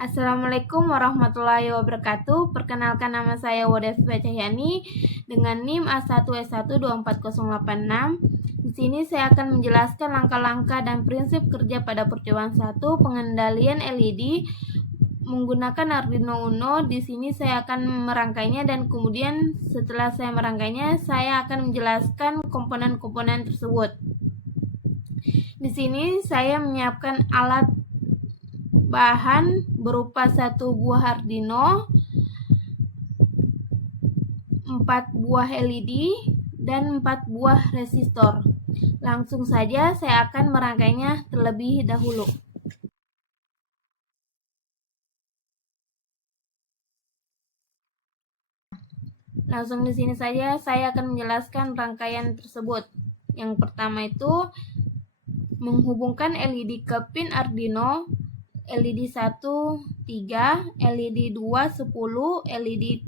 Assalamualaikum warahmatullahi wabarakatuh. Perkenalkan, nama saya Wodevi Cahyani dengan NIM A1S1240886. Di sini saya akan menjelaskan langkah-langkah dan prinsip kerja pada percobaan 1 pengendalian LED menggunakan Arduino Uno. Di sini saya akan merangkainya dan kemudian setelah saya merangkainya, saya akan menjelaskan komponen-komponen tersebut. Di sini saya menyiapkan alat bahan berupa 1 buah Arduino, 4 buah LED, dan 4 buah resistor. Langsung saja saya akan merangkainya terlebih dahulu. Langsung di sini saja saya akan menjelaskan rangkaian tersebut. Yang pertama itu menghubungkan LED ke pin Arduino. LED 1 3, LED 2 10, LED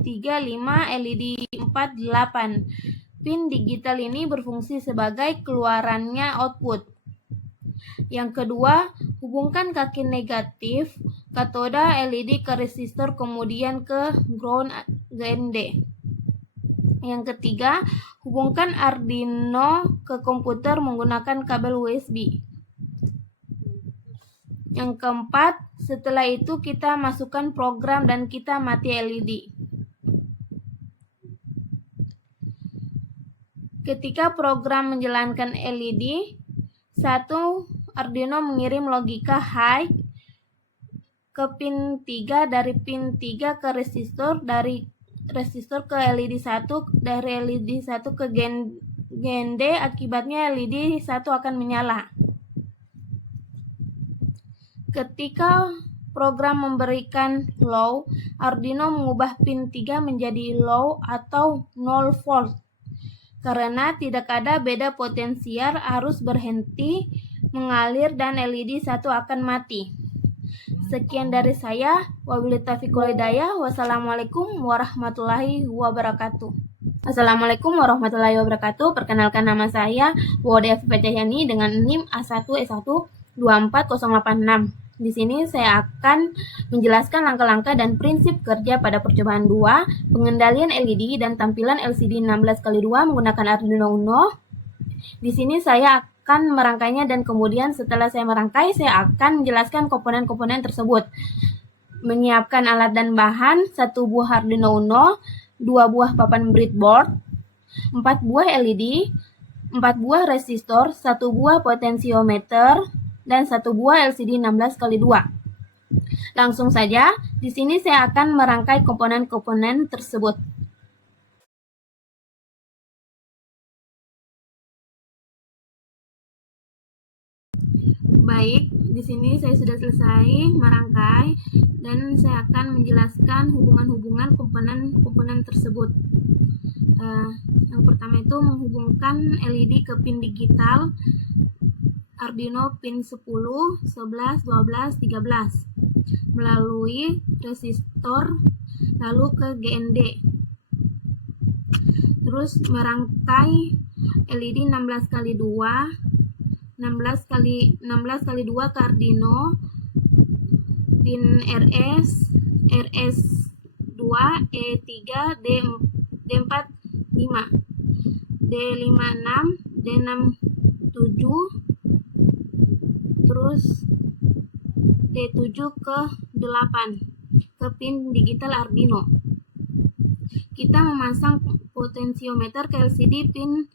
3 5, LED 4 8. Pin digital ini berfungsi sebagai keluarannya output. Yang kedua, hubungkan kaki negatif katoda LED ke resistor kemudian ke ground GND. Yang ketiga, hubungkan Arduino ke komputer menggunakan kabel USB. Yang keempat, setelah itu kita masukkan program dan kita mati LED. Ketika program menjalankan LED, 1 Arduino mengirim logika high ke pin 3, dari pin 3 ke resistor, dari resistor ke LED 1, dari LED 1 ke GND, akibatnya LED 1 akan menyala. Ketika program memberikan low, Arduino mengubah pin 3 menjadi low atau 0 volt. Karena tidak ada beda potensial, arus berhenti mengalir dan LED 1 akan mati. Sekian dari saya. Wabillahi taufiq wal hidayah. Wassalamualaikum warahmatullahi wabarakatuh. Assalamualaikum warahmatullahi wabarakatuh. Perkenalkan, nama saya Wodevi Cahyani dengan NIM A1S1240886. Di sini saya akan menjelaskan langkah-langkah dan prinsip kerja pada percobaan 2 pengendalian LED dan tampilan LCD 16x2 menggunakan Arduino Uno. Di sini saya akan merangkainya dan kemudian setelah saya merangkai, saya akan menjelaskan komponen-komponen tersebut. Menyiapkan alat dan bahan: 1 buah Arduino Uno, 2 buah papan breadboard, 4 buah LED, 4 buah resistor, 1 buah potensiometer, dan 1 buah LCD 16x2. Langsung saja, di sini saya akan merangkai komponen-komponen tersebut. Baik, di sini saya sudah selesai merangkai dan saya akan menjelaskan hubungan-hubungan komponen-komponen tersebut. Yang pertama itu menghubungkan LED ke pin digital Arduino pin 10, 11, 12, 13 melalui resistor lalu ke GND. Terus merangkai LED 16x2 16x2 ke Arduino pin RS 2, E3, D4 5, D5 6, D6 7, terus D7 ke 8 ke pin digital Arduino. Kita memasang potensiometer ke LCD pin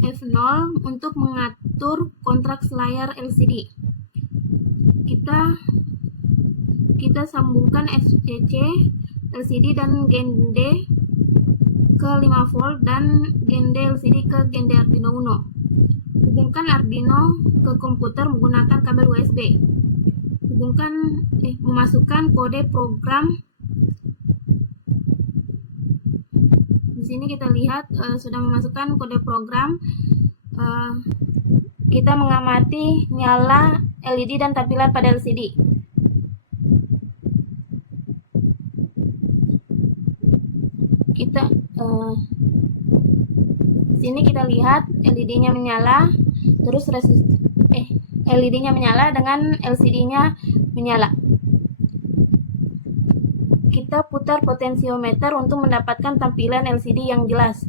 F0 untuk mengatur kontraks layar LCD. Kita sambungkan FCC LCD dan GND ke 5 volt dan GND LCD ke GND Arduino Uno. Hubungkan Arduino ke komputer menggunakan kabel USB. Memasukkan kode program. Di sini kita lihat sudah memasukkan kode program. Kita mengamati nyala LED dan tampilan pada LCD. Sini kita lihat LED-nya menyala, terus LED-nya menyala dengan LCD-nya menyala. Kita putar potensiometer untuk mendapatkan tampilan LCD yang jelas.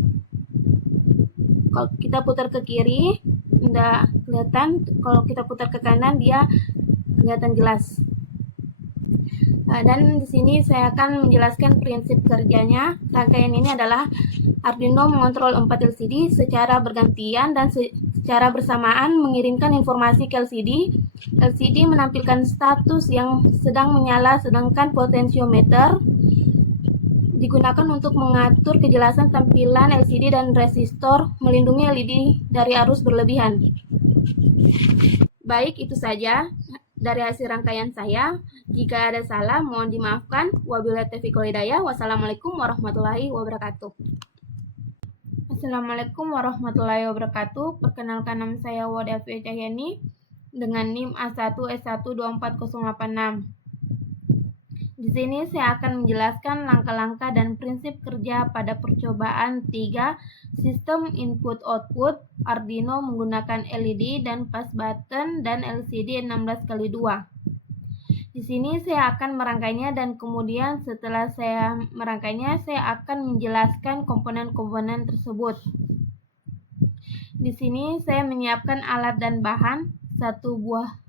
Kalau kita putar ke kiri, tidak kelihatan. Kalau kita putar ke kanan, dia kelihatan jelas. Dan di sini saya akan menjelaskan prinsip kerjanya. Rangkaian ini adalah Arduino mengontrol 4 LCD secara bergantian dan secara bersamaan mengirimkan informasi ke LCD. LCD menampilkan status yang sedang menyala, sedangkan potensiometer digunakan untuk mengatur kejelasan tampilan LCD dan resistor, melindungi LED dari arus berlebihan. Baik, itu saja dari hasil rangkaian saya. Jika ada salah, mohon dimaafkan. Wabillahi taufiq wal hidayah. Wassalamualaikum warahmatullahi wabarakatuh. Assalamualaikum warahmatullahi wabarakatuh. Perkenalkan, nama saya Wadafi Cahyani dengan NIM A1S1240086. Di sini saya akan menjelaskan langkah-langkah dan prinsip kerja pada percobaan 3 sistem input-output Arduino menggunakan LED dan fast button dan LCD 16x2. Di sini saya akan merangkainya dan kemudian setelah saya merangkainya, saya akan menjelaskan komponen-komponen tersebut. Di sini saya menyiapkan alat dan bahan: 1 buah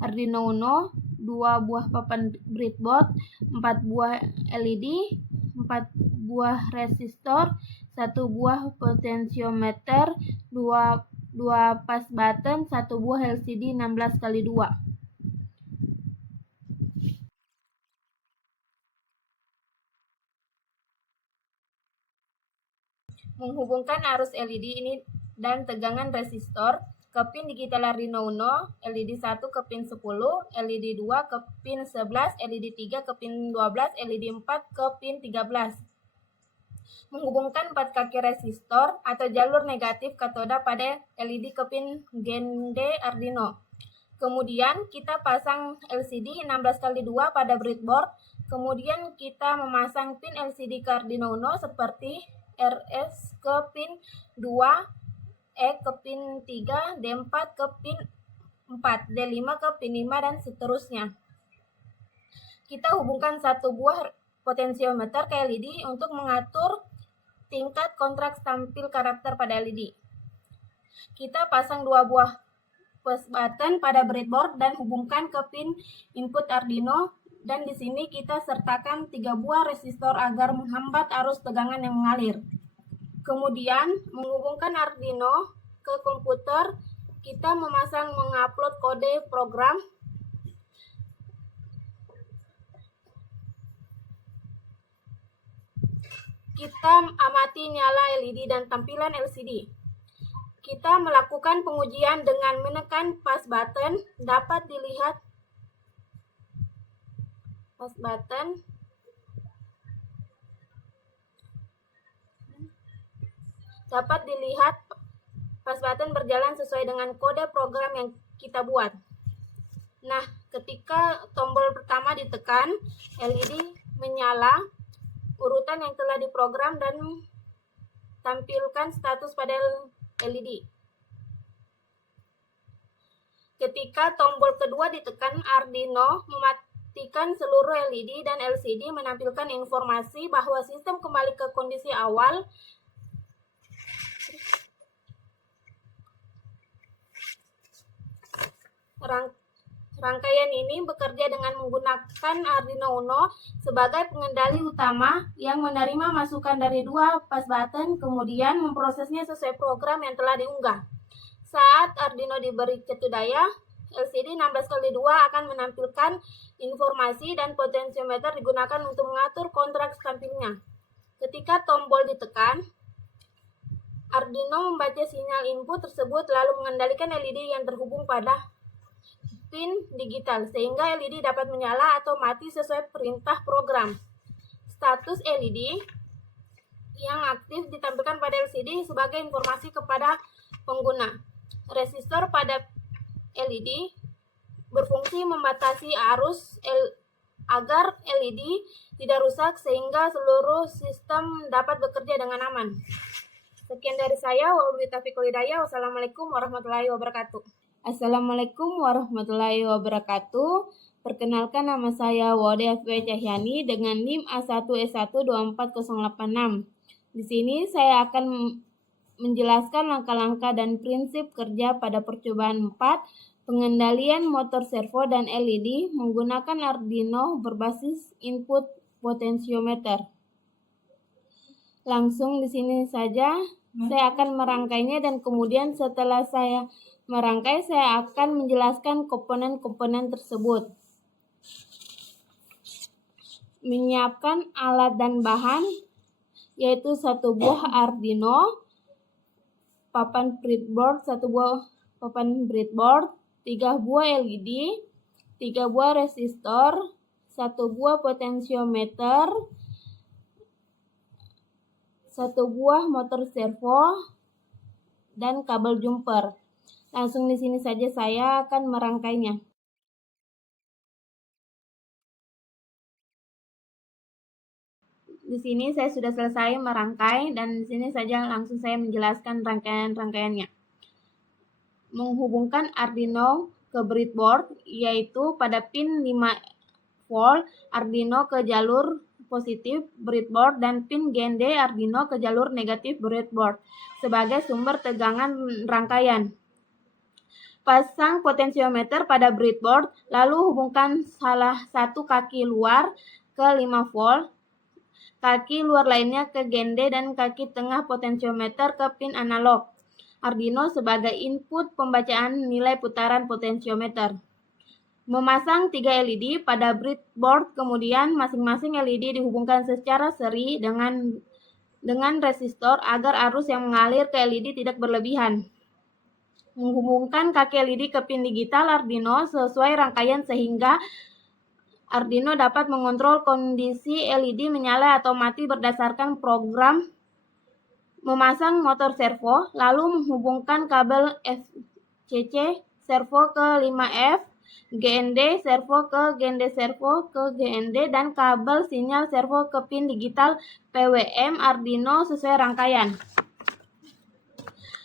Arduino Uno, 2 buah papan breadboard, 4 buah LED, 4 buah resistor, 1 buah potensiometer, 2 fast button, 1 buah LCD 16x2. Menghubungkan arus LED ini dan tegangan resistor ke pin digital Arduino Uno, LED 1 ke pin 10, LED 2 ke pin 11, LED 3 ke pin 12, LED 4 ke pin 13. Menghubungkan 4 kaki resistor atau jalur negatif katoda pada LED ke pin GND Arduino. Kemudian kita pasang LCD 16x2 pada breadboard. Kemudian kita memasang pin LCD ke Arduino Uno seperti RS ke pin 2, E ke pin 3, D4 ke pin 4, D5 ke pin 5, dan seterusnya. Kita hubungkan 1 buah potensiometer ke LED untuk mengatur tingkat kontras tampil karakter pada LED. Kita pasang 2 buah push button pada breadboard dan hubungkan ke pin input Arduino, dan di sini kita sertakan 3 buah resistor agar menghambat arus tegangan yang mengalir. Kemudian menghubungkan Arduino ke komputer, kita mengupload kode program. Kita amati nyala LED dan tampilan LCD. Kita melakukan pengujian dengan menekan fast button. Dapat dilihat fast button berjalan sesuai dengan kode program yang kita buat. Nah, ketika tombol pertama ditekan, LED menyala urutan yang telah diprogram dan tampilkan status pada LED. Ketika tombol kedua ditekan, Arduino mematikan seluruh LED dan LCD menampilkan informasi bahwa sistem kembali ke kondisi awal. Rangkaian ini bekerja dengan menggunakan Arduino Uno sebagai pengendali utama yang menerima masukan dari 2 fast button, kemudian memprosesnya sesuai program yang telah diunggah. Saat Arduino diberi cetu daya, LCD 16x2 akan menampilkan informasi dan potensiometer digunakan untuk mengatur kontras tampilnya. Ketika tombol ditekan, Arduino membaca sinyal input tersebut lalu mengendalikan LED yang terhubung pada pin digital sehingga LED dapat menyala atau mati sesuai perintah program. Status LED yang aktif ditampilkan pada LCD sebagai informasi kepada pengguna. Resistor pada LED berfungsi membatasi arus agar LED tidak rusak sehingga seluruh sistem dapat bekerja dengan aman. Sekian dari saya. Wabillahi taufiq wal hidayah. Wassalamualaikum warahmatullahi wabarakatuh. Assalamualaikum warahmatullahi wabarakatuh. Perkenalkan, nama saya Wode F.W. Cahyani dengan NIM A1S1 24086. Di sini saya akan menjelaskan langkah-langkah dan prinsip kerja pada percobaan 4, pengendalian motor servo dan LED menggunakan Arduino berbasis input potensiometer. Langsung di sini saja saya akan merangkainya, dan kemudian setelah saya merangkai, saya akan menjelaskan komponen-komponen tersebut. Menyiapkan alat dan bahan, yaitu 1 buah Arduino, papan breadboard, 1 buah papan breadboard, 3 buah LED, 3 buah resistor, 1 buah potensiometer, 1 buah motor servo, dan kabel jumper. Langsung di sini saja saya akan merangkainya. Di sini saya sudah selesai merangkai, dan di sini saja langsung saya menjelaskan rangkaian-rangkaiannya. Menghubungkan Arduino ke breadboard, yaitu pada pin 5 volt Arduino ke jalur positif breadboard dan pin GND Arduino ke jalur negatif breadboard sebagai sumber tegangan rangkaian. Pasang potensiometer pada breadboard, lalu hubungkan salah satu kaki luar ke 5 volt, kaki luar lainnya ke GND, dan kaki tengah potensiometer ke pin analog Arduino sebagai input pembacaan nilai putaran potensiometer. Memasang 3 LED pada breadboard, kemudian masing-masing LED dihubungkan secara seri dengan resistor agar arus yang mengalir ke LED tidak berlebihan. Menghubungkan kaki LED ke pin digital Arduino sesuai rangkaian sehingga Arduino dapat mengontrol kondisi LED menyala atau mati berdasarkan program. Memasang motor servo, lalu menghubungkan kabel FCC servo ke 5F, GND servo ke GND servo ke GND, dan kabel sinyal servo ke pin digital PWM Arduino sesuai rangkaian.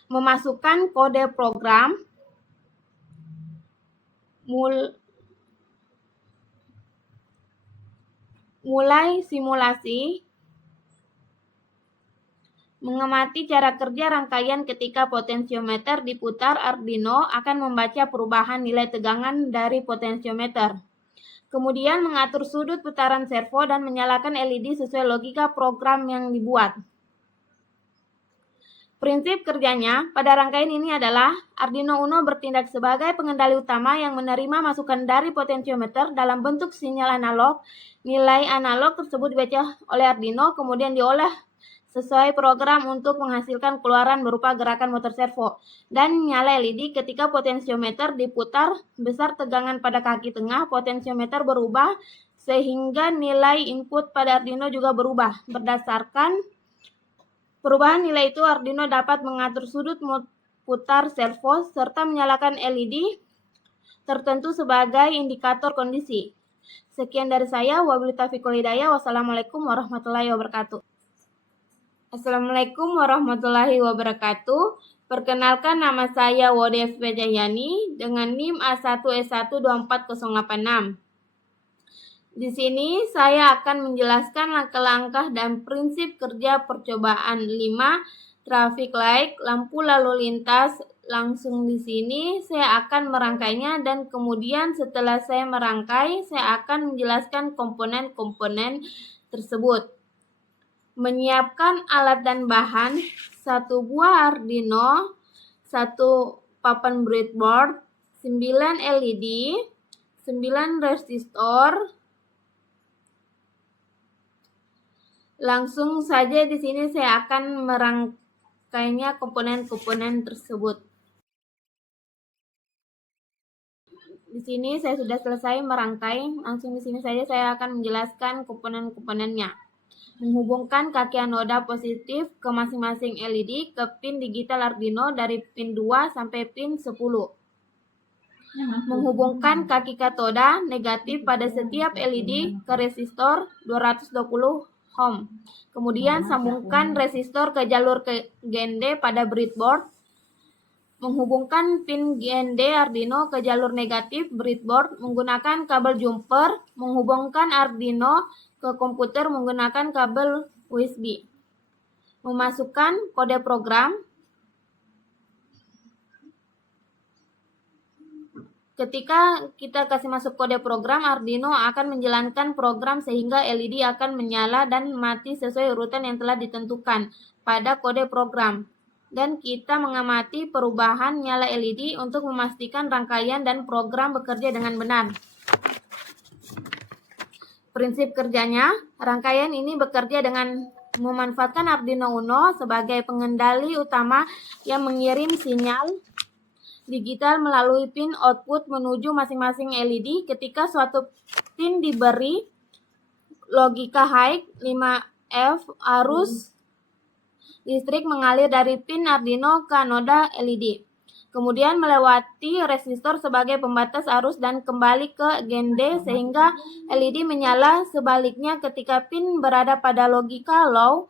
Memasukkan kode program, mulai simulasi, mengamati cara kerja rangkaian. Ketika potensiometer diputar, Arduino akan membaca perubahan nilai tegangan dari potensiometer. Kemudian mengatur sudut putaran servo dan menyalakan LED sesuai logika program yang dibuat. Prinsip kerjanya pada rangkaian ini adalah Arduino Uno bertindak sebagai pengendali utama yang menerima masukan dari potensiometer dalam bentuk sinyal analog. Nilai analog tersebut dibaca oleh Arduino, kemudian diolah sesuai program untuk menghasilkan keluaran berupa gerakan motor servo dan nyala LED. Ketika potensiometer diputar, besar tegangan pada kaki tengah potensiometer berubah sehingga nilai input pada Arduino juga berubah. Berdasarkan perubahan nilai itu, Arduino dapat mengatur sudut putar servo serta menyalakan LED tertentu sebagai indikator kondisi. Sekian dari saya, wabillahi taufiq wal hidayah. Wassalamualaikum warahmatullahi wabarakatuh. Assalamualaikum warahmatullahi wabarakatuh. Perkenalkan, nama saya Wode F.W. Cahyani dengan NIM A1S1 24086. Di sini saya akan menjelaskan langkah-langkah dan prinsip kerja percobaan 5, traffic light, lampu lalu lintas. Langsung di sini saya akan merangkainya, dan kemudian setelah saya merangkai, saya akan menjelaskan komponen-komponen tersebut. Menyiapkan alat dan bahan, 1 buah Arduino, 1 papan breadboard, 9 LED, 9 resistor. Langsung saja di sini saya akan merangkainya komponen-komponen tersebut. Di sini saya sudah selesai merangkai. Langsung di sini saja saya akan menjelaskan komponen-komponennya. Menghubungkan kaki anoda positif ke masing-masing LED ke pin digital Arduino dari pin 2 sampai pin 10. Menghubungkan kaki katoda negatif pada setiap LED ke resistor 220 ohm. Kemudian sambungkan resistor ke jalur ke GND pada breadboard. menghubungkan pin GND Arduino ke jalur negatif breadboard menggunakan kabel jumper, menghubungkan Arduino ke komputer menggunakan kabel USB. Memasukkan kode program. Ketika kita kasih masuk kode program, Arduino akan menjalankan program sehingga LED akan menyala dan mati sesuai urutan yang telah ditentukan pada kode program. Dan kita mengamati perubahan nyala LED untuk memastikan rangkaian dan program bekerja dengan benar. Prinsip kerjanya, rangkaian ini bekerja dengan memanfaatkan Arduino Uno sebagai pengendali utama yang mengirim sinyal digital melalui pin output menuju masing-masing LED. Ketika suatu pin diberi logika high 5F, arus listrik mengalir dari pin Arduino ke anoda LED, kemudian melewati resistor sebagai pembatas arus dan kembali ke GND sehingga LED menyala. Sebaliknya, ketika pin berada pada logika low,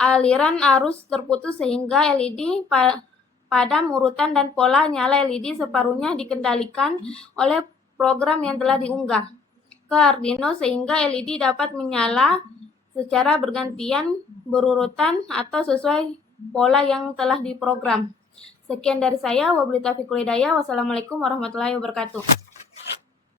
aliran arus terputus sehingga LED padam urutan dan pola nyala LED separuhnya dikendalikan oleh program yang telah diunggah ke Arduino sehingga LED dapat menyala secara bergantian, berurutan, atau sesuai pola yang telah diprogram. Sekian dari saya, wabillahi taufiq wal hidayah. Wassalamualaikum warahmatullahi wabarakatuh.